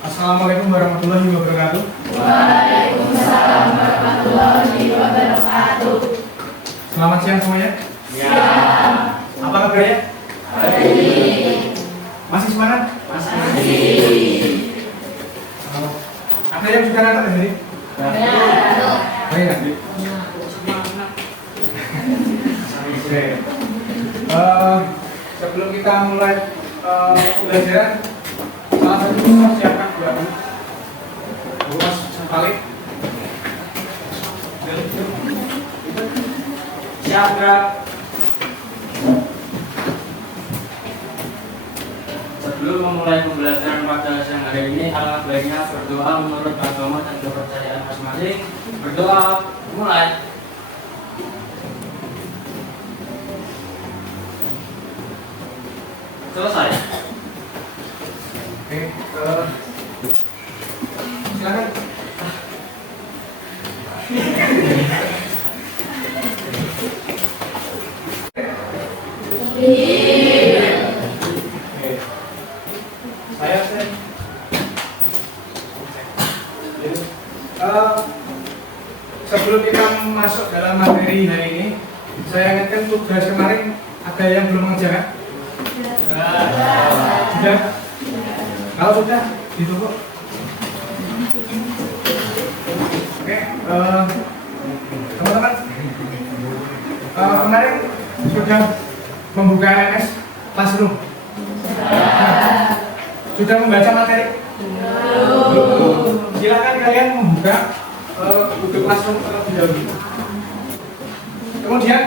Assalamualaikum warahmatullahi wabarakatuh. Waalaikumsalam warahmatullahi wabarakatuh. Selamat siang semuanya. Ya. Apa kabarnya? Baik. Masih semangat? Masih. Ada yang sudah nonton hari ini? Ya. Baik. Oke. Sebelum kita mulai pembelajaran, salah satu kita siapkan buat Mas Khalid. Siap, gerak. Sebelum memulai pembelajaran pada siang hari ini, alangkah baiknya berdoa menurut agama dan kepercayaan masing-masing. Berdoa, mulai. Selesai. Oke, silakan. Sebelum kita masuk dalam materi hari ini, saya ingatkan tugas kemarin ada yang belum mengerjakan? Sudah? Kalau sudah, ditunggu. Oke, teman-teman, kemarin sudah membuka LMS Classroom? Sudah membaca materi? Silakan kalian membuka Google Classroom terlebih dahulu. Kemudian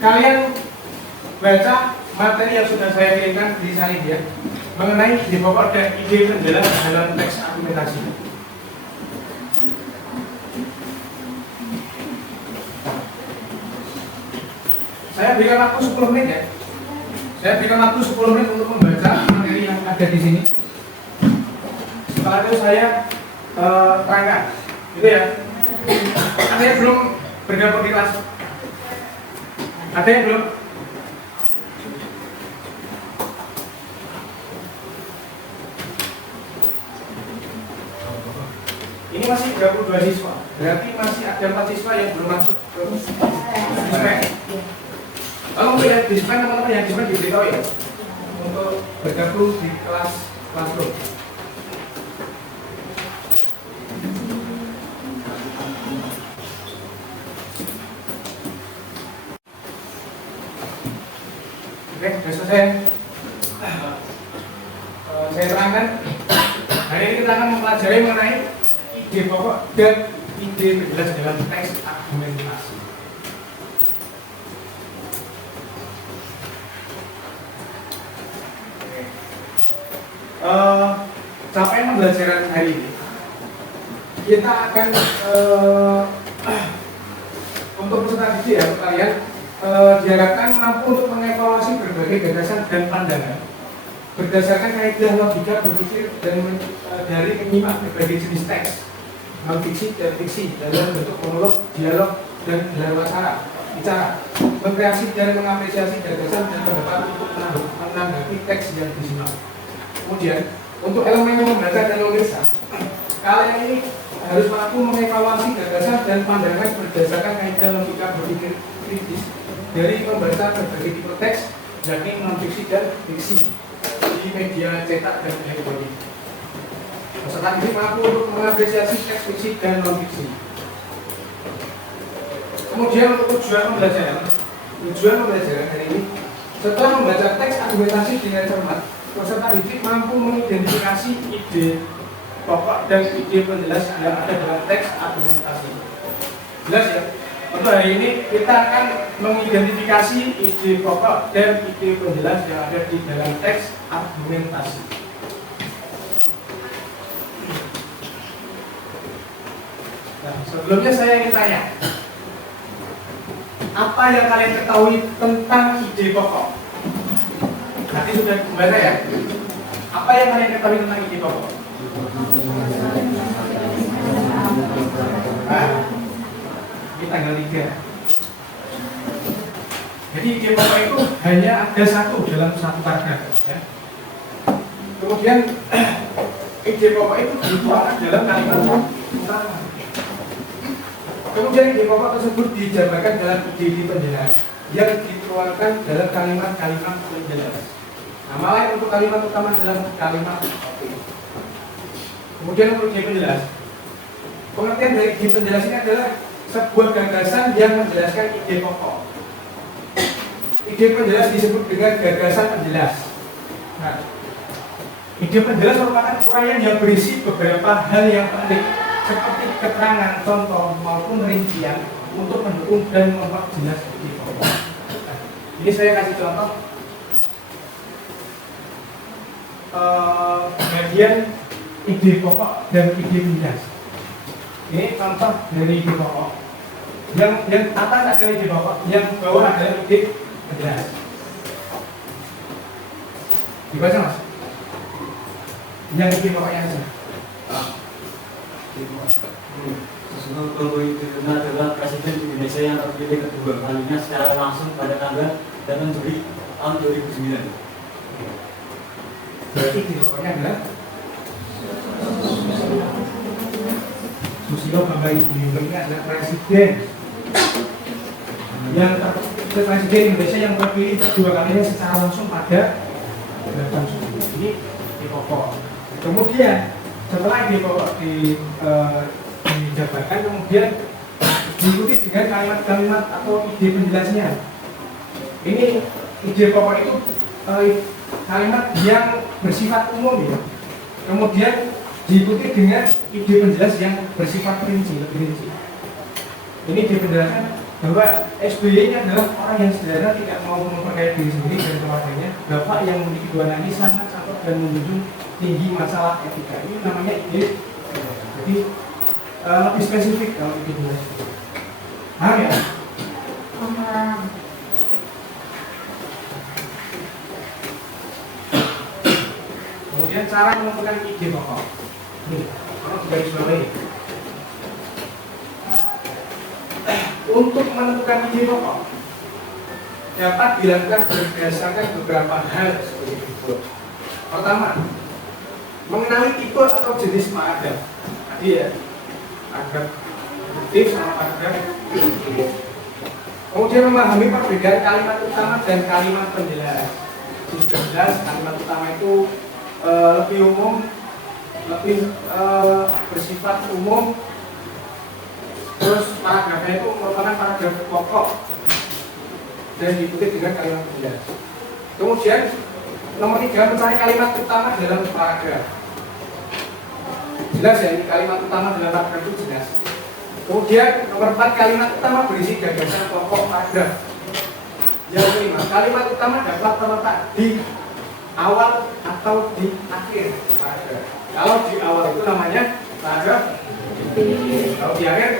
kalian baca materi yang sudah saya kirimkan di salin ya, mengenai di pokok dan ide penjelas dalam teks argumentasi. Saya berikan waktu 10 menit ya. Saya berikan waktu 10 menit untuk membaca materi yang ada di sini. Setelah itu saya terangkan, gitu ya. Ada yang belum bergabung di kelas? Ada yang belum? Ini masih 32 siswa, berarti masih ada 4 siswa yang belum masuk ke dispen. Kalau untuk yang dispen, teman-teman yang dispen diberitahu ya, untuk bergabung di kelas Classroom. Oke, sudah selesai. Saya terangkan. Hari ini kita akan mempelajari mengenai ide pokok dan ide penjelas dalam teks argumentasi. Capaian pembelajaran hari ini kita akan untuk peserta didik ya, kalian diharapkan mampu untuk mengevaluasi berbagai gagasan dan pandangan berdasarkan kaidah logika berpikir dan dari menyimak berbagai jenis teks, non fiksi dan fiksi dalam bentuk monolog, dialog dan wawancara, bicara, mengkreasi dan mengapresiasi gagasan dan pendapat untuk menanggapi teks yang disimak. Kemudian untuk elemen yang membaca dan memeriksa, kalian ini harus mampu mengevaluasi gagasan dan pandangan berdasarkan kaidah logika berpikir kritis dari membaca berbagai tipe teks, yakni non fiksi dan fiksi di media cetak dan elektronik. Peserta didik mampu untuk mengapresiasi teks fiksi dan non fiksi. Kemudian untuk tujuan pembelajaran hari ini, setelah membaca teks argumentasi dengan cermat, peserta didik mampu mengidentifikasi ide pokok dan ide penjelas yang ada dalam teks argumentasi. Jelas ya? Untuk hari ini kita akan mengidentifikasi ide pokok dan ide penjelas yang ada di dalam teks argumentasi. Nah, sebelumnya saya ingin tanya, apa yang kalian ketahui tentang ide pokok? Nanti sudah membaca ya. Apa yang kalian ketahui tentang ide pokok? Ini tanggal 3. Jadi ide pokok itu hanya ada satu dalam satu paragraf ya. Kemudian ide pokok itu dituangkan dalam kalimat utama. Kemudian ide pokok tersebut dijabarkan dalam ide penjelas yang dituangkan dalam kalimat-kalimat penjelas. Nama lain untuk kalimat utama dalam kalimat topik. Kemudian untuk ide penjelas, pengertian dari ide penjelas ini adalah sebuah gagasan yang menjelaskan ide pokok. Ide penjelas disebut dengan gagasan penjelas. Nah, ide penjelas merupakan uraian yang berisi beberapa hal yang penting seperti keterangan, contoh maupun rincian untuk mendukung dan memperjelas ide pokok. Nah, ini saya kasih contoh bagian ide pokok dan ide penjelas. Ini contoh dari ide pokok. Yang atas adalah ide pokok, yang bawah adalah ide penjelas. Dibaca mas? Yang ide pokoknya saja. Susilo Bambang Yudhoyono adalah Presiden Indonesia yang terpilih kedua kalinya secara langsung pada tanggal 8 Juli tahun 2009. Berarti ide pokoknya adalah Susilo Bambang Yudhoyono ini adalah Presiden Presiden Indonesia yang terpilih kedua kalinya secara langsung pada 8 Juli. Ini ide pokok. Kemudian setelah ide pokok dijabarkan, kemudian diikuti dengan kalimat-kalimat atau ide penjelasnya. Ini ide pokok itu kalimat yang bersifat umum ya. Kemudian diikuti dengan ide penjelas yang bersifat rinci, lebih rinci. Ini ide penjelasan bahwa SBY ini adalah orang yang sederhana, tidak mau memperkaya diri sendiri dan keluarganya, bapak yang memiliki dua nani, sangat santun dan menjunjung tinggi masalah etika. Ini namanya ide. Jadi lebih spesifik kalau ide penjelas. Paham ya? Paham. Kemudian cara menentukan ide pokok. Ini, kalau garis bawahi. Untuk menentukan ide pokok dapat dilakukan berdasarkan beberapa hal seperti itu. Pertama, mengenali tipe atau jenis paragraf. Tadi ya, paragraf induktif sama paragraf induktif. Kemudian memahami perbedaan kalimat utama dan kalimat penjelas. Sudah jelas kalimat utama itu lebih umum, lebih bersifat umum. Terus paragrafnya itu merupakan paragraf pokok dan diikuti dengan kalimat penjelas. Kemudian nomor 3, mencari kalimat utama dalam paragraf. Jelas ya, ini kalimat utama dalam paragraf itu jelas. Kemudian nomor 4, kalimat utama berisi gagasan pokok paragraf. Yang kelima, kalimat utama dapat terletak di awal atau di akhir paragraf. Kalau di awal itu namanya paragraf, kalau di akhir,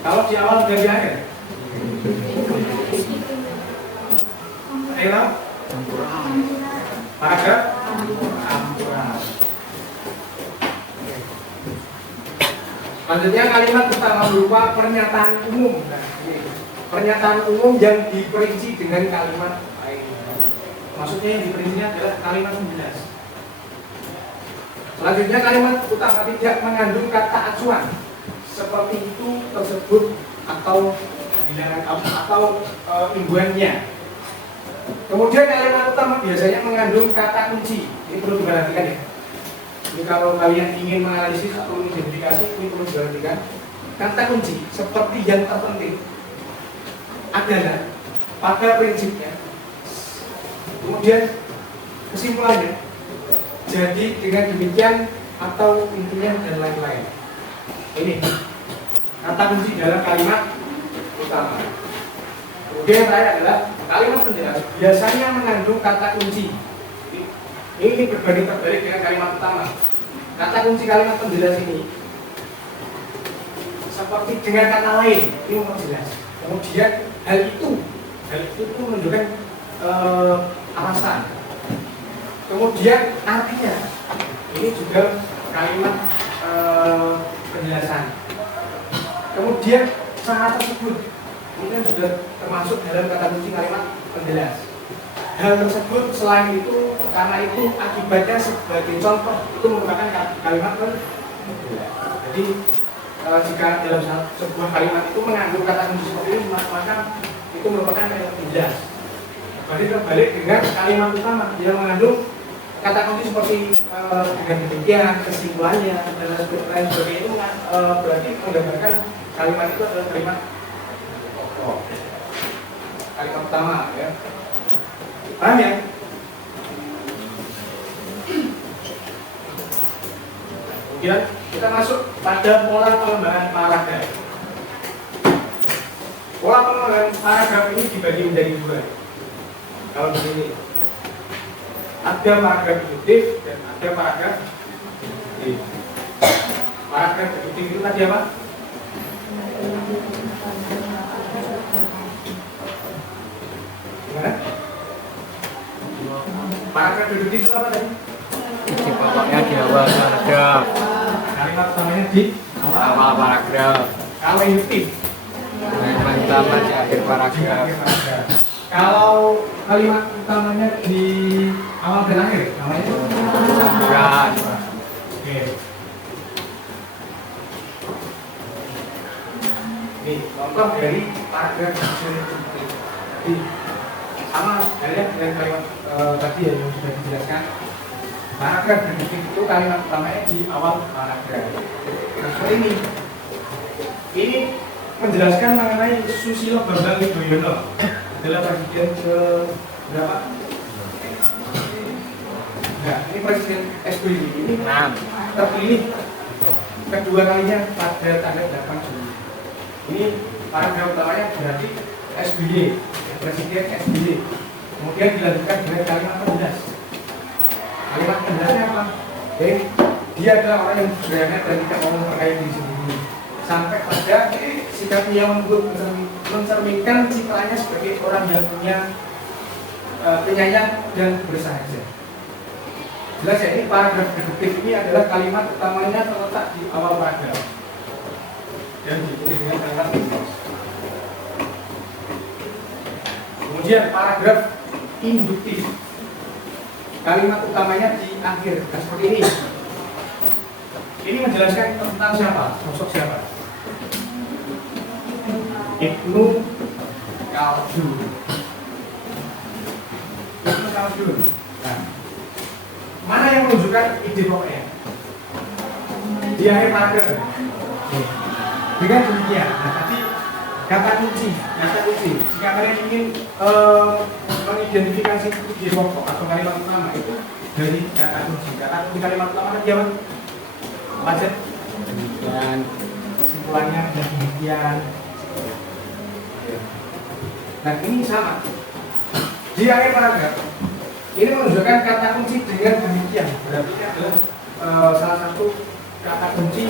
kalau di awal dan di akhir, ayo paragraf campuran. Selanjutnya kalimat utama berupa pernyataan umum. Nah, ini pernyataan umum yang diperinci dengan kalimat lain. Maksudnya yang diperincinya adalah kalimat penjelas. Selanjutnya kalimat utama tidak mengandung kata acuan seperti itu, tersebut, atau bilangan atau imbuhannya. Kemudian kalimat utama biasanya mengandung kata kunci. Ini perlu diperhatikan ya. Ini kalau kalian ingin menganalisis atau mengidentifikasi, ini perlu diperhatikan. Kata kunci seperti yang terpenting adalah pada prinsipnya. Kemudian kesimpulannya, jadi dengan demikian atau intinya dan lain-lain. Ini kata kunci dalam kalimat utama. Kemudian yang terakhir adalah kalimat penjelas biasanya mengandung kata kunci. Ini berbanding terbalik dengan kalimat utama. Kata kunci kalimat penjelas ini seperti dengan kata lain, ini memperjelas. Kemudian hal itu menunjukkan alasan. Kemudian artinya ini juga kalimat penjelasan. Kemudian syarat tersebut ini kan sudah termasuk dalam kata kunci kalimat penjelas. Hal tersebut selain itu karena itu akibatnya sebagai contoh itu merupakan kalimat jadi jika dalam sebuah kalimat itu mengandung kata kunci seperti ini maka itu merupakan kalimat jelas. Berarti terbalik dengan kalimat utama yang mengandung kata kunci seperti dengan demikian kesimpulannya dan lain sebagainya itu berarti menggambarkan kalimat itu adalah kalimat pokok, kalimat utama ya. Paham ya? Kemudian kita masuk pada pola pengembangan paragraf. Pola pengembangan paragraf ini dibagi menjadi dua. Kalau begini, ada paragraf induktif dan ada paragraf deduktif. Paragraf deduktif itu tadi apa? Gimana? Paragraf deduktif itu apa tadi? Isi pokoknya di awal paragraf. Kalimat utamanya di Awal paragraf. kalau induktif Kalimat utama di akhir paragraf. Kalau kalimat utamanya di awal dan akhir, namanya Sambungan. oke. Ini contoh dari paragraf induktif. Jadi sama halnya dengan kalimat tadi yang sudah dijelaskan. Paragraf induktif itu kalimat utamanya di awal paragraf. Nah, seperti ini menjelaskan mengenai Susilo Bambang Yudhoyono adalah presiden ke berapa? Nah, ini presiden SBY ini terpilih kedua kalinya pada tanggal 8 Juli. Ini paragraf utamanya berarti SBY, presiden SBY. Kemudian dilanjutkan dengan kalimat penjelas. Kalimat penjelasnya apa? Dia adalah orang yang berani dan tidak mau memperkaya diri sendiri. Sampai pada sikapnya yang mencerminkan citranya sebagai orang yang punya penyayang dan bersahaja. Jelas ya, ini paragraf deduktif ini adalah kalimat utamanya terletak di awal paragraf dan diikuti dengan kalimat penjelas. Kemudian paragraf induktif, kalimat utamanya di akhir. Nah, seperti ini. Ini menjelaskan tentang siapa, sosok siapa. Ibnu Khaldun. Ibnu Khaldun. Nah, mana yang menunjukkan ide pokoknya? Di akhir paragraf. Dengan demikian, nah, tadi kata kunci. Jika kalian ingin mengidentifikasi ide pokok atau kalimat utama itu dari kata kunci. Kata kunci kalimat utama tadi apa? Baca dan kesimpulannya dan demikian. Nah, ini sama di akhir paragraf ini menunjukkan kata kunci dengan demikian. Berarti ini adalah salah satu kata kunci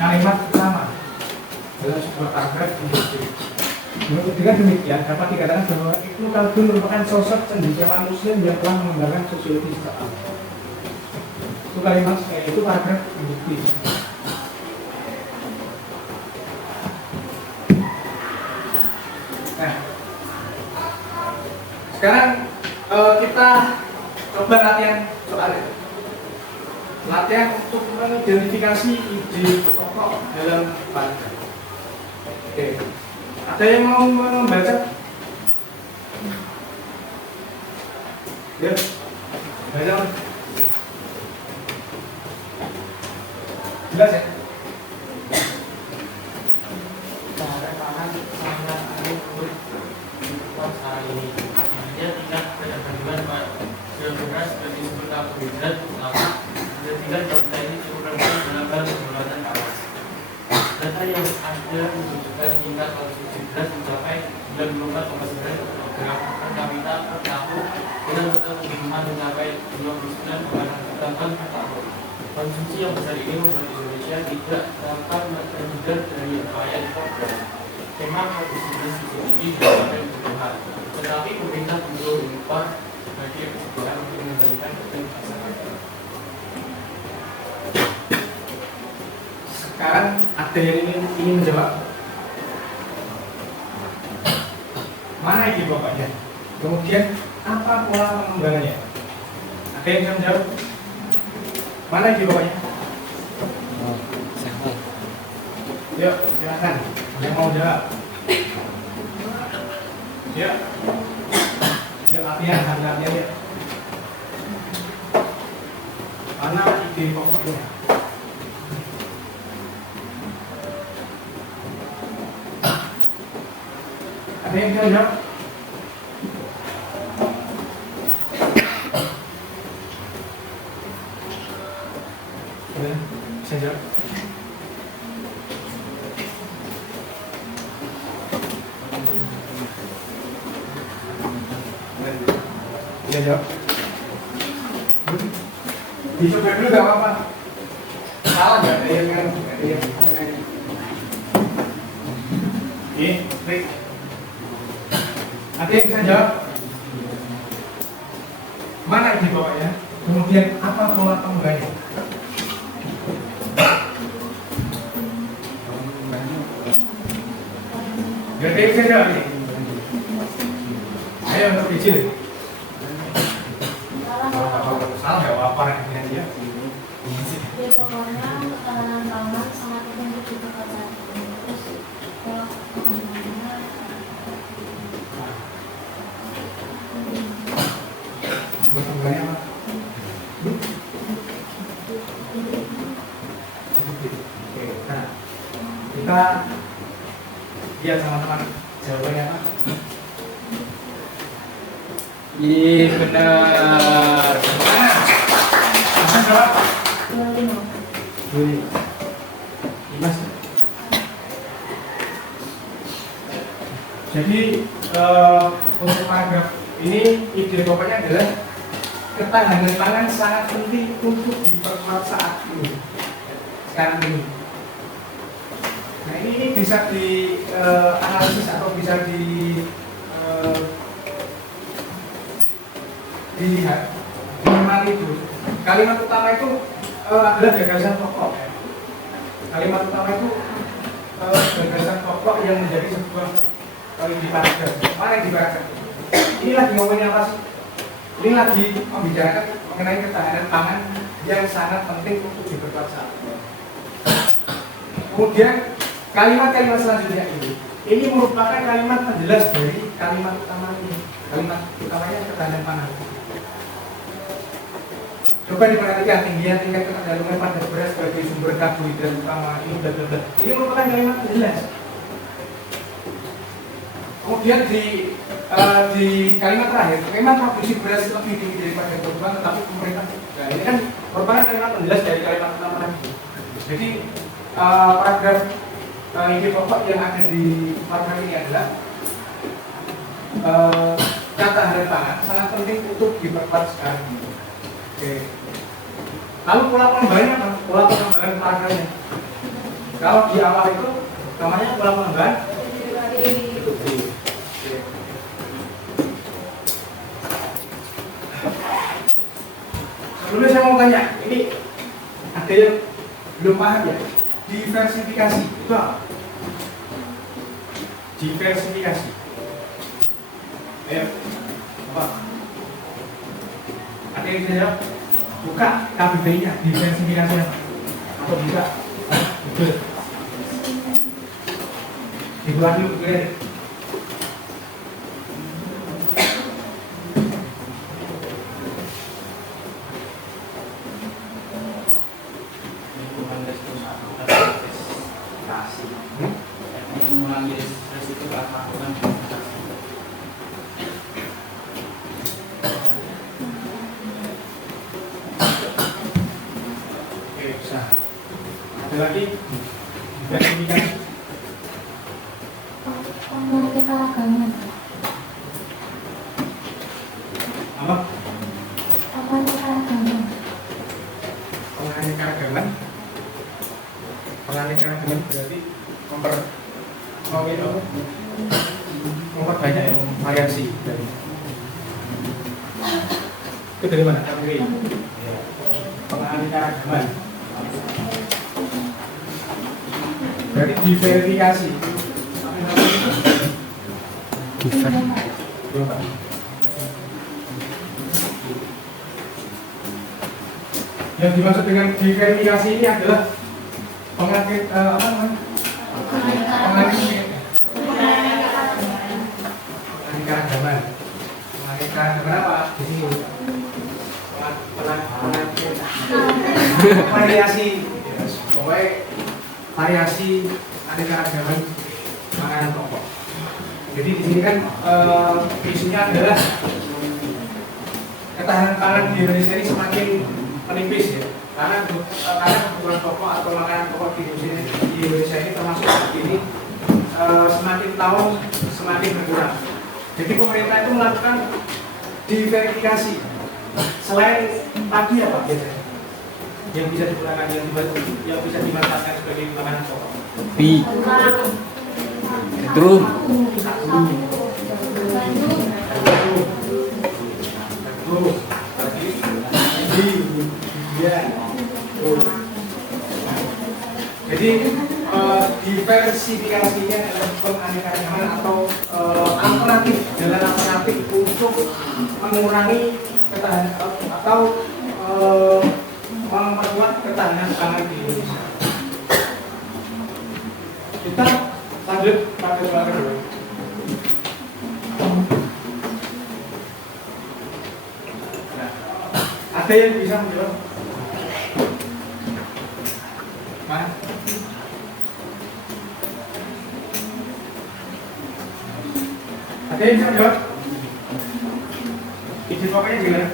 kalimat utama dalam sebuah paragraf induktif. Dengan demikian dapat dikatakan bahwa Ibnu Khaldun merupakan sosok cendekiawan Muslim yang telah mengembangkan sosiologi sejarah. Itu kalimat itu paragraf induktif. Nah, sekarang kita coba latihan soal itu. Latihan untuk mengidentifikasi ide pokok dalam paragraf. Oke, ada yang mau membaca? Ya, baca. Jelas ya? Ini dia tingkat pada kandungan beras dan disebut karbohidrat utama dan tingkat data ini cukup rendah dalam pembuatan kawas. Data yang ada menunjukkan tingkat konsumsi beras mencapai 94,9 kg per kapita per tahun dengan total kebutuhan mencapai 29,6 juta ton per tahun. Konsumsi yang besar ini membuat Indonesia tidak dapat terhindar dari upaya impor beras. Memang produksi beras ini mencapai kebutuhan, tetapi pemerintah perlu impor bagi kebutuhan untuk mengendalikan harga di pasaran. Sekarang ada yang ingin menjawab. Mana ide pokoknya? Kemudian apa pola pengembangannya? Nah, Ada yang bisa menjawab? Mana di bawahnya? Yuk, silakan. Yang mau jawab? Yuk. Yuk, latihan, latihan yuk. Mana ide pokoknya? Ada yang bisa jawab? Bisa jawab? Bisa jawab? Dicoba dulu gak apa-apa. Salah gak ada yang Oke, baik. Ada yang bisa jawab? Mana di bawahnya? Kemudian apa pola penggaya? Gak ada yang bisa jawab nih? Ayo untuk kecil. Salah gak apa-apa ya dia. Ya pokoknya tekanan tangan sangat penting untuk diperhatikan. Terus pola pengembangannya Penggaya apa? Oke, nah kita lihat sama-sama jawabannya apa? Iya benar. Nah, bisa jawab? 25. Mas. Jadi untuk paragraf ini ide pokoknya adalah ketahanan pangan sangat penting untuk diperkuat saat ini. Sekarang ini. Nah ini bisa dianalisis atau bisa dilihat kalimat itu. Kalimat utama itu adalah gagasan pokok. Kalimat utama itu gagasan pokok yang menjadi sebuah di paragraf. Mana yang di paragraf? Ini lagi ngomongin apa sih? Ini lagi membicarakan mengenai ketahanan pangan yang sangat penting untuk diperkuat saat ini. Kemudian kalimat-kalimat selanjutnya ini merupakan kalimat penjelas dari kalimat utama ini. Kalimat utamanya ketahanan pangan. Coba diperhatikan tingginya tingkat ketergantungan pada beras sebagai sumber karbohidrat utama ini bla bla bla. Ini merupakan kalimat penjelas. Kemudian di kalimat terakhir, memang produksi beras lebih tinggi daripada kebutuhan, tetapi pemerintah. Nah, ini kan merupakan kalimat penjelas dari kalimat utama tadi. Jadi paragraf ide pokok yang ada di paragraf ini adalah ketahanan pangan sangat penting untuk diperkuat sekarang. Oke. Lalu pola pengembangannya apa? Pola pengembangan paragrafnya. Kalau di awal itu namanya pola pengembangan. Sebelumnya saya mau tanya, ini ada yang belum paham ya? Diversifikasi itu apa? Diversifikasi. Ayo, apa? Ada yang bisa jawab? Buka KBBI-nya, diversifikasi apa? Atau buka? Google. Dibuat dulu, Google. Ada lagi diversifikasi. Keanekaragaman. Apa? Keanekaragaman. Penganekaragaman. Penganekaragaman berarti memperbanyak ya, variasi dari. Itu dari mana? Dari penganekaragaman. Dari diverifikasi. Yang dimaksud dengan diverifikasi ini adalah pengangkat apa namanya? Pengangkat apa? Di sini variasi, pokoknya variasi aneka-ragaman makanan pokok. Jadi di sini kan isunya adalah ketahanan pangan di Indonesia ini semakin menipis ya, karena kebutuhan pokok atau makanan pokok di Indonesia ini termasuk saat ini semakin tahun semakin berkurang. Jadi pemerintah itu melakukan diverifikasi. Selain tadi apa biasanya yang bisa digunakan, yang bisa dimanfaatkan sebagai makanan pokok? Terus jadi diversifikasinya adalah penganeka-ragaman atau alternatif, jalan alternatif untuk mengurangi ketahanan atau memperkuat ketahanan pangan di Indonesia. Kita lanjut pada soal kedua. Nah, ada yang bisa menjawab? Mana? Ada yang bisa menjawab? Ide pokoknya gimana?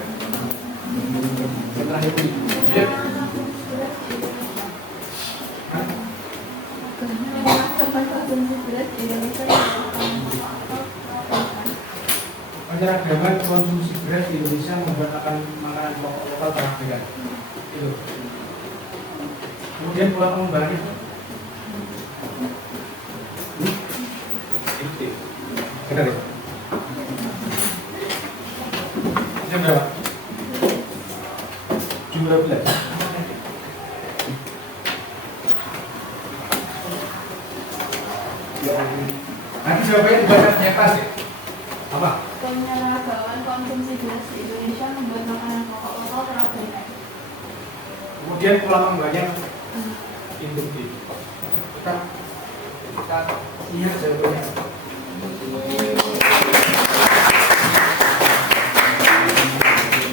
Setelah itu. Iya. Penyeragaman konsumsi beras di Indonesia menggunakan makanan pokok lokal barang vegan. Itu. Kemudian pola pengembangannya. Benar ya? Jam berapa? Jumlah belas. Nanti jawabannya dibaca nyata sih. Apa? Penyeragaman konsumsi beras di Indonesia membuat makanan pokok lokal kerap vegan. Kemudian pola pengembangannya induktif. Kita lihat jawabannya.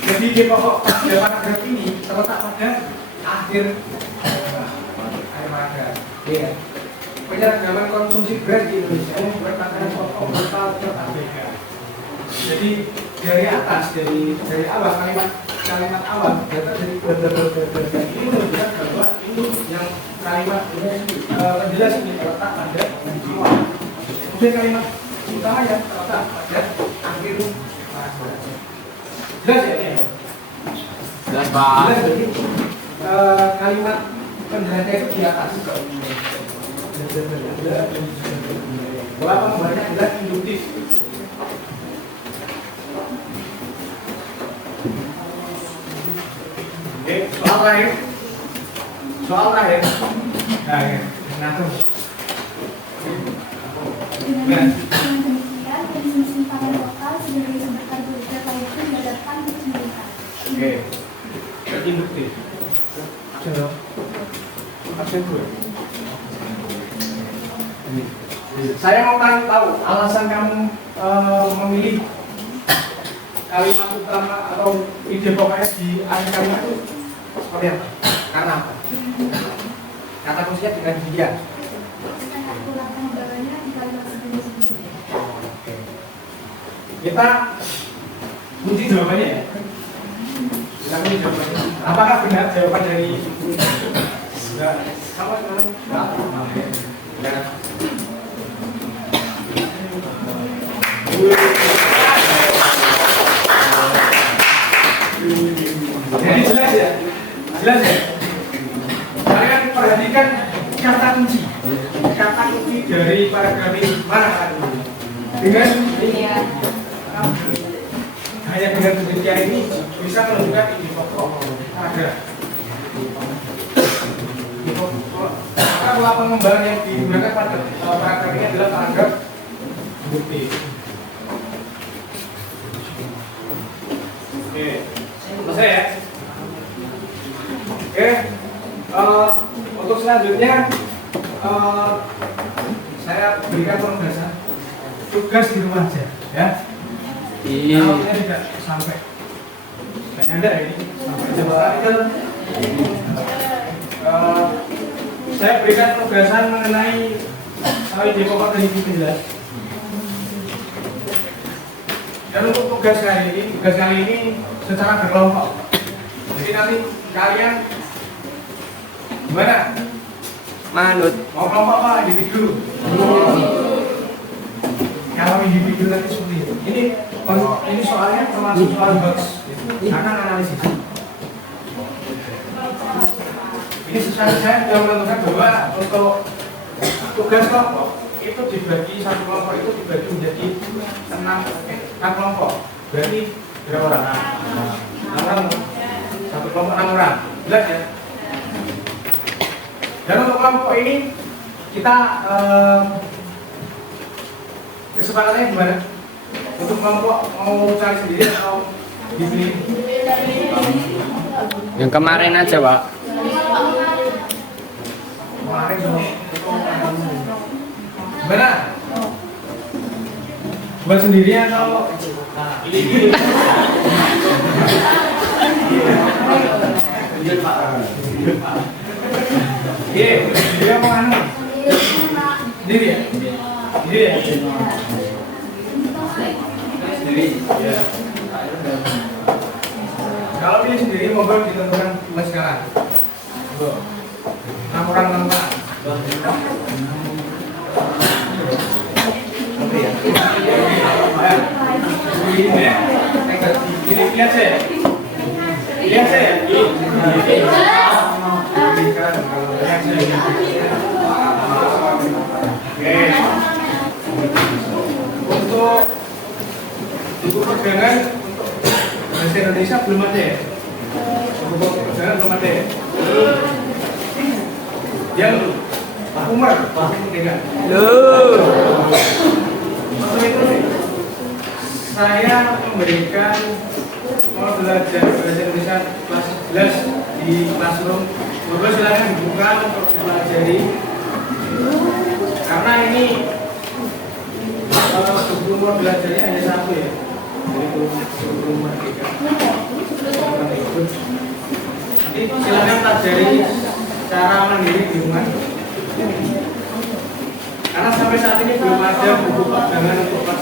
Jadi di pokok paragraf ini terletak pada akhir paragraf. Ya. Penyeragaman konsumsi beras di Indonesia membuat makanan pokok lokal tetap vegan. Jadi dari atas, dari awal kalimat awal data dari berbagai ini menunjukkan bahwa ini yang kalimat penjelas ini terletak pada awal. Kemudian kalimat utamanya terletak pada akhir paragraf. Jelas ya ini? jelas Pak. Jelas jadi kalimat penjelasnya itu di atas. Pola pengembangannya adalah induktif. Oke, soal terakhir. Nah, ya. Ngatur. Dengan demikian, konsumsi pangan lokal sebagai sumber karbohidrat lainnya dihadapkan kesulitan. Oke. Induktif. Action dong. Action gue. Saya mau tahu alasan kamu memilih kalimat utama atau ide pokoknya di akhir kalimat itu seperti apa? Karena apa? Kata kuncinya dengan dia. Saya pola pengembangannya di kalimat sebelum-sebelumnya. Kita kunci jawabannya ya. Kita kunci jawabannya. Apakah benar jawaban dari enggak? Sama dengan enggak. Jadi jelas ya? Jelas ya? Kalian perhatikan kata kunci. Kata kunci dari paragraf ini mana kan? Dengan hanya dengan demikian ini bisa menunjukkan ide pokok paragraf. Maka pola pengembangan yang digunakan pada paragraf ini adalah paragraf bukti. Oke, selesai ya? Oke, untuk selanjutnya saya berikan penugasan tugas di rumah aja, ya. Kalau tidak sampai, kayaknya ada ini sampai jam berapa? Saya berikan penugasan mengenai ide pokok dan ide penjelas. Dan untuk tugas kali ini secara berkelompok. Jadi nanti kalian gimana? Manut. Mau kelompok apa individu? Kalau individu nanti seperti itu. Ini soalnya termasuk soal box. Akan analisis. Ini sesuai saya sudah menentukan bahwa untuk tugas kelompok itu dibagi, satu kelompok itu dibagi menjadi 6 kelompok. Berarti berapa orang? 6 orang. Satu kelompok 6 orang. Jelas ya? Dan untuk kelompok ini kita kesepakatannya gimana? Untuk kelompok mau cari sendiri atau dipilih? Yang kemarin aja, Pak. Kemarin gimana? Buat sendiri atau ini? Iya, dia mau anu? Sendiri ya? Sendiri ya? Sendiri. Ya. Kalau pilih sendiri, mobil ditentukan mulai sekarang. 6 orang 6 orang. Ini lihat saya. Lihat saya. Oke. Untuk buku perdagangan untuk bahasa Indonesia belum ada ya. Buku perdagangan belum ada ya. Yang Pak Umar, enggak. Untuk itu saya memberikan mau belajar bahasa Indonesia kelas 11 di classroom. Bapak silakan dibuka untuk dipelajari. Karena ini buku mau belajarnya hanya satu ya. Jadi buku merdeka. Nanti silakan pelajari cara mandiri di rumah. Karena sampai saat ini belum ada buku perdagangan untuk kelas.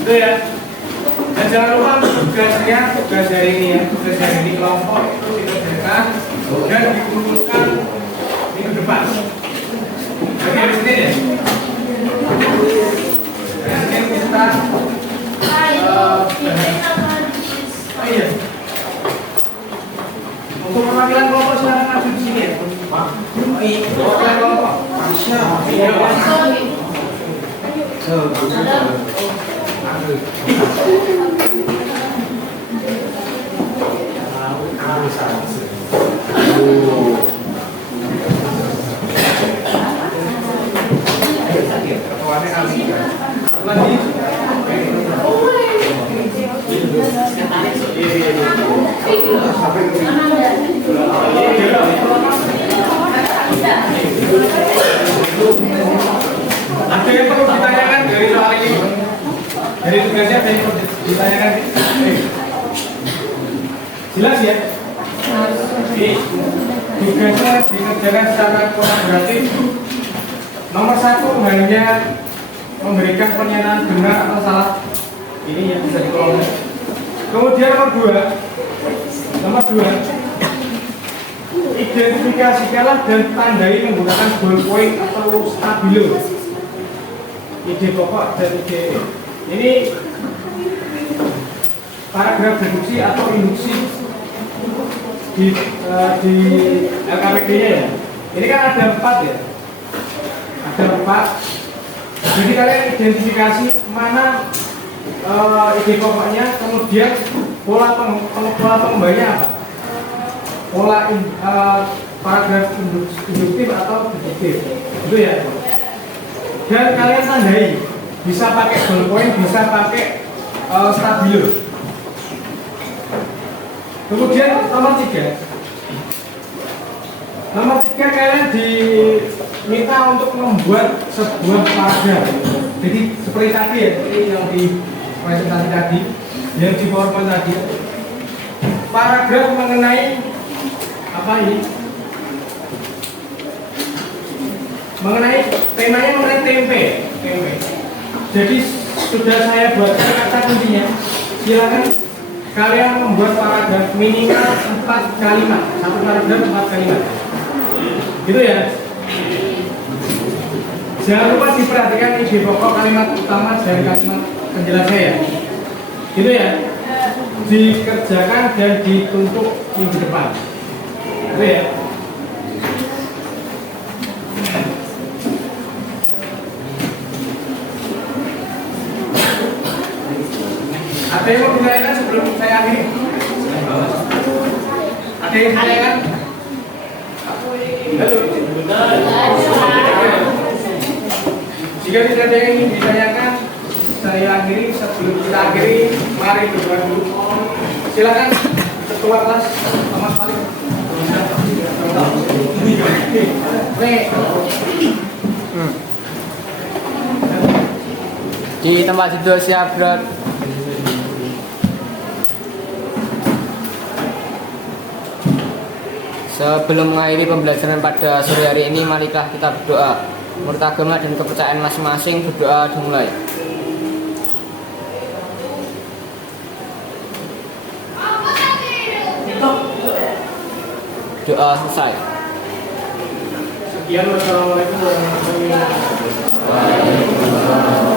Itu ya. Dan jangan lupa tugas hari ini ya, tugas hari ini kelompok itu dikerjakan dan dikumpulkan minggu depan. Oke, hari Senin ya. Hari Senin kita iya. Untuk perwakilan kelompok silakan maju di sini ya. Perwakilan kelompok. Iya. Ada yang perlu ditanyakan dari soal ini? Dari tugasnya ada yang perlu ditanyakan? Jelas ya? Tugasnya dikerjakan secara kolaboratif. Nomor 1 hanya memberikan pernyataan benar atau salah. Ini yang bisa dikelola. Kemudian nomor 2, identifikasikanlah dan tandai menggunakan ballpoint atau stabilo ide pokok dan ide ini paragraf deduksi atau induksi di LKPD-nya ya. Ini kan ada 4 ya. Ada 4. Jadi kalian identifikasi mana ide pokoknya, kemudian pola pengembangnya apa? Pola paragraf induktif atau deduktif, itu ya. Dan kalian tandai, bisa pakai ballpoint, bisa pakai stabilo. Kemudian nomor 3. Nomor 3 kalian diminta untuk membuat sebuah paragraf. Jadi seperti tadi ya, seperti yang di presentasi tadi, yang di PowerPoint tadi. Paragraf mengenai apa ini? Mengenai temanya mengenai tempe. Jadi sudah saya buat kata kuncinya. Silakan kalian membuat paragraf minimal 4 kalimat. Satu paragraf 4 kalimat. Gitu ya. Jangan lupa diperhatikan ide pokok kalimat utama dan kalimat penjelasan ya. Gitu ya. Dikerjakan dan dituntut minggu depan. Gitu ya. Ada yang mau ditanyakan sebelum saya akhiri? Ada yang ditanyakan? Halo. Jika tidak ada yang ingin ditanyakan, saya akhiri. Sebelum kita akhiri, mari berdoa dulu. Silakan ketua kelas Mas Malik. Di tempat tidur siap, Bro. Sebelum mengakhiri pembelajaran pada sore hari ini, marilah kita berdoa. Menurut agama dan kepercayaan masing-masing, berdoa dimulai. Doa selesai. Sekian, wassalamualaikum warahmatullahi wabarakatuh.